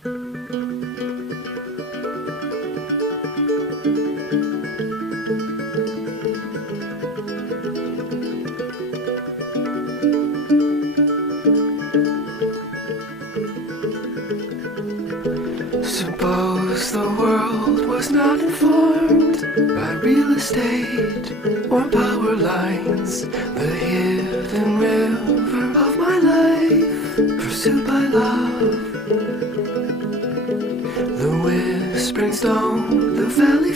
Suppose the world was not informed by real estate or power lines. The hidden river of my life, pursued by love. The whispering stone, the valley